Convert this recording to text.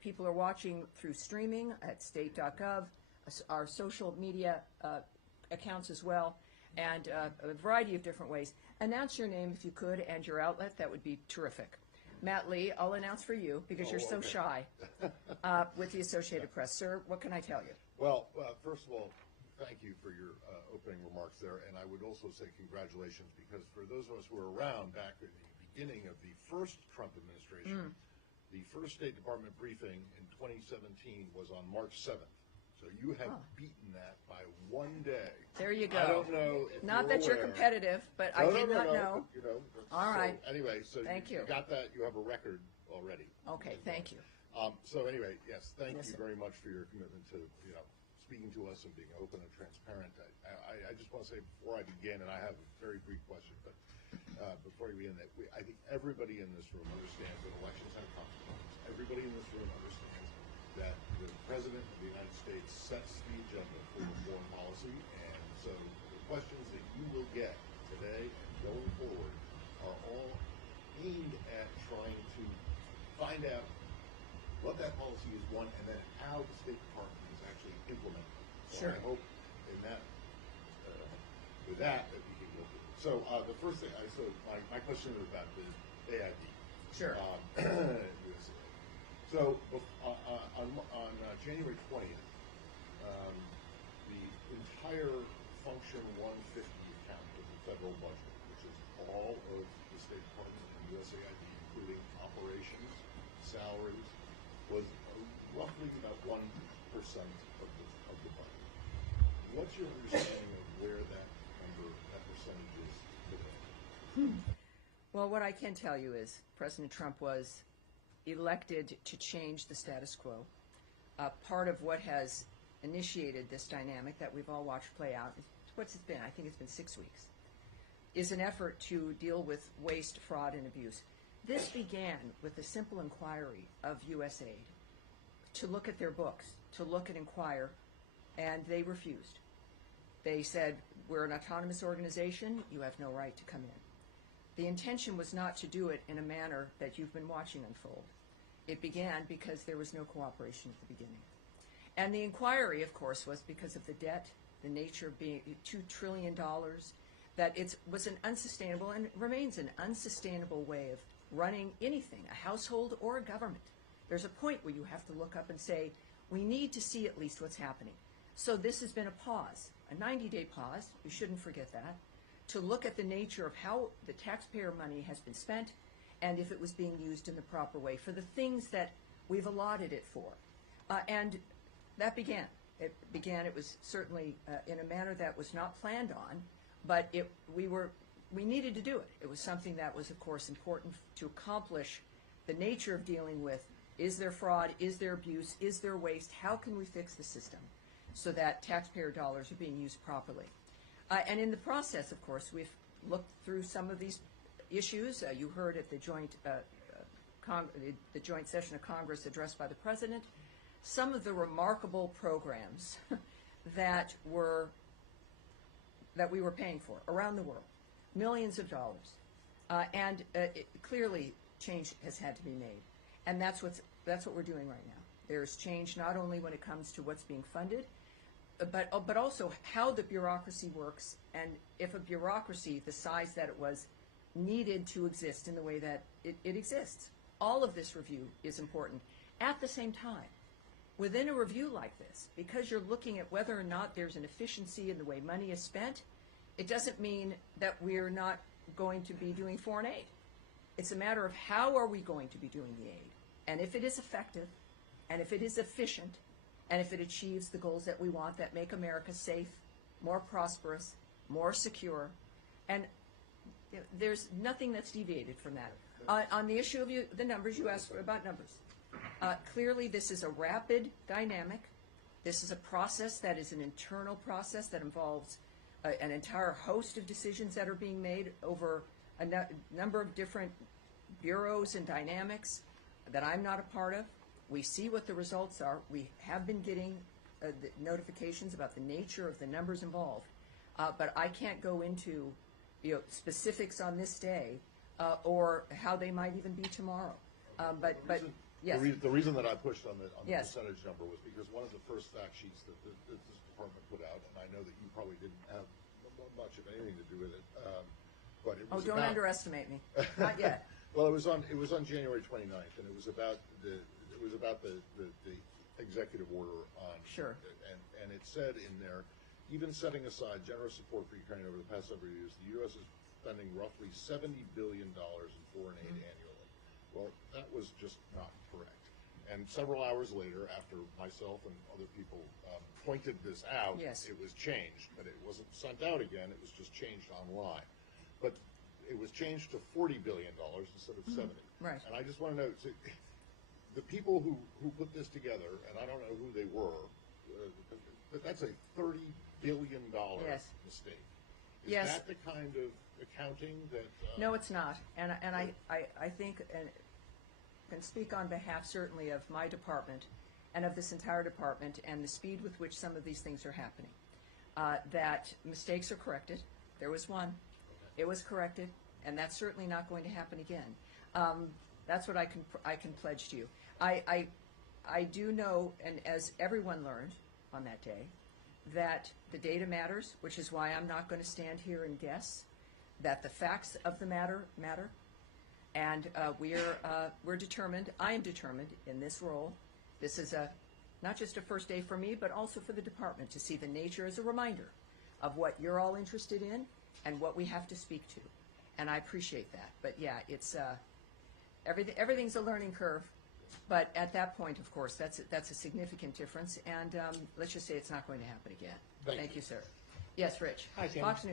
People are watching through streaming at state.gov, our social media accounts as well, and a variety of different ways. Announce your name if you could and your outlet. That would be terrific. Matt Lee, I'll announce for you because you're so shy with the Associated Press. Sir, what can I tell you? Well, first of all, thank you for your opening remarks there. And I would also say congratulations because for those of us who were around back at the beginning of the first Trump administration, the first State Department briefing in 2017 was on March 7th. So you have beaten that by 1 day. There you go. I don't know if not that you're you're competitive, but no, I did not know. But, you know. All right. Anyway, so thank you got that. You have a record already. Okay, thank you. So anyway, yes, thank you sir. very much for your commitment to speaking to us and being open and transparent. I just want to say before I begin, and I have a very brief question, but before we begin, that I think everybody in this room understands that elections have consequences. Everybody in this room understands that the President of the United States sets the agenda for the foreign policy, and so the questions that you will get today and going forward are all aimed at trying to find out what that policy is, one, and then how the State Department is actually implementing it. So sure. I hope in that, with that we can go through. So the first thing, so my question is about the AID. Sure. USAID. So on January 20th, the entire Function 150 account of the federal budget, which is all of the State Department and USAID, including operations, salaries, was roughly about 1% of the budget. What's your understanding of where that number, that percentage is today? Well, what I can tell you is President Trump was elected to change the status quo. Part of what has initiated this dynamic that we've all watched play out, what's it been? I think it's been 6 weeks, is an effort to deal with waste, fraud, and abuse. This began with a simple inquiry of USAID to look at their books, to look and inquire, and they refused. They said, we're an autonomous organization, you have no right to come in. The intention was not to do it in a manner that you've been watching unfold. It began because there was no cooperation at the beginning. And the inquiry, of course, was because of the debt, the nature of being $2 trillion, that it was an unsustainable and remains an unsustainable way of running anything, a household or a government. There's a point where you have to look up and say, we need to see at least what's happening. So this has been a pause, a 90-day pause, you shouldn't forget that, to look at the nature of how the taxpayer money has been spent and if it was being used in the proper way for the things that we've allotted it for. And that began. It was certainly in a manner that was not planned on, but we needed to do it. It was something that was, of course, important to accomplish the nature of dealing with, is there fraud, is there abuse, is there waste, how can we fix the system so that taxpayer dollars are being used properly. And in the process, of course, we've looked through some of these issues. You heard at the joint session of Congress addressed by the President, some of the remarkable programs that we were paying for around the world, millions of dollars, and clearly change has had to be made, and that's what we're doing right now. There's change not only when it comes to what's being funded, but also how the bureaucracy works, and if a bureaucracy the size that it was needed to exist in the way that it exists. All of this review is important. At the same time, within a review like this, because you're looking at whether or not there's an efficiency in the way money is spent, it doesn't mean that we're not going to be doing foreign aid. It's a matter of how are we going to be doing the aid, and if it is effective, and if it is efficient, and if it achieves the goals that we want that make America safe, more prosperous, more secure, and there's nothing that's deviated from that. On the issue of the numbers, you asked about numbers. Clearly, this is a rapid dynamic. This is a process that is an internal process that involves an entire host of decisions that are being made over a number of different bureaus and dynamics that I'm not a part of. We see what the results are. We have been getting the notifications about the nature of the numbers involved, but I can't go into specifics on this day or how they might even be tomorrow. But Yes. The reason that I pushed on the Yes. percentage number was because one of the first fact sheets that this department put out, and I know that you probably didn't have much of anything to do with it, but it was don't about, underestimate me. Not yet. Well, it was on January 29th, and it was about the executive order on. Sure. And it said in there, even setting aside generous support for Ukraine over the past several years, the U.S. is spending roughly $70 billion in foreign aid annually. Well, that was just not correct. And several hours later, after myself and other people pointed this out, Yes. it was changed, but it wasn't sent out again. It was just changed online. But it was changed to $40 billion instead of 70. Right. And I just want to know, so the people who put this together, and I don't know who they were, but that's a $30 billion Yes. mistake. Is Yes. that the kind of accounting that? No, it's not. And I think, and can speak on behalf certainly of my department and of this entire department and the speed with which some of these things are happening, that mistakes are corrected. There was one. It was corrected, and that's certainly not going to happen again. That's what I can pledge to you. I do know, and as everyone learned on that day, that the data matters, which is why I'm not going to stand here and guess, that the facts of the matter matter, and we're determined. I am determined in this role. This is not just a first day for me, but also for the department to see the nature as a reminder of what you're all interested in and what we have to speak to, and I appreciate that. But yeah, it's everything's a learning curve. But at that point, of course, that's a significant difference, and let's just say it's not going to happen again. Thank Thank you. you, sir. Yes, Rich. Hi, Tammy. Fox News.